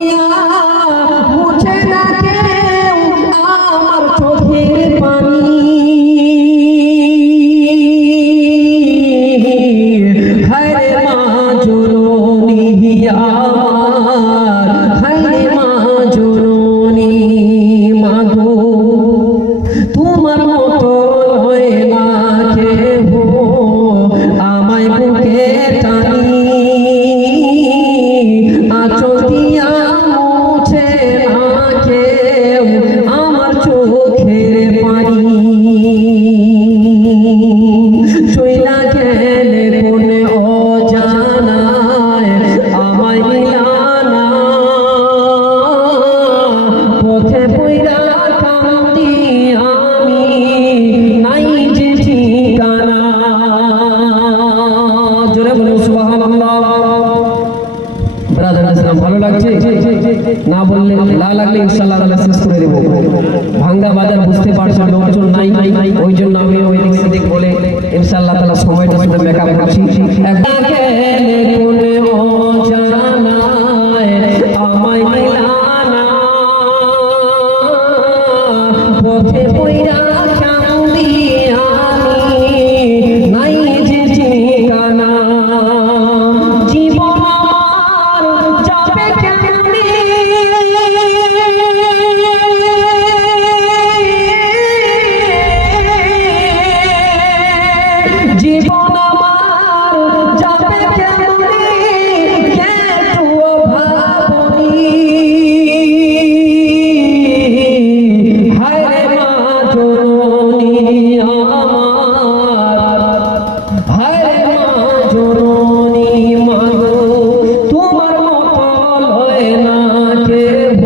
মুছে না কেউ আমার চোখের পানি, হায় মা জননী আমার, হায় মা জননী মাগো তোমার মতো লয় না কেহ আমায় বুকে টানি, আঁচল দিয়া মুছে না কেউ আমার চোখের পানি, চইলা গেলে কোন অজানায় আমায় মিলানা, পথে পইরা কান্দি আমি নাই যে ঠিকানা। জোরে বলুন সুবহানাল্লাহ। ভালো লাগছে না? বললে না লাগলে ইনশাআল্লাহ শেষ করে দেব। ভাঙ্গা বাজার বুঝতে পারছো লোকজন নাই, ওই জন্য আমি ওই দিক সেদিক বলে ইনশাআল্লাহ তাআলা সময়টা শুধু মেকআপ করছি। আমায় মিলানা, পথে পইরা কান্দি আমি নাই যে ঠিকানা, জীবন যাবে কেমনে জীবন আমার যাবে কেমনে একটুও ভাবনি, হায় মা জননী আমার, হায় মা জননী মাগো তোমার মতো লয় না কেহ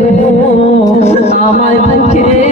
আমায় বুকে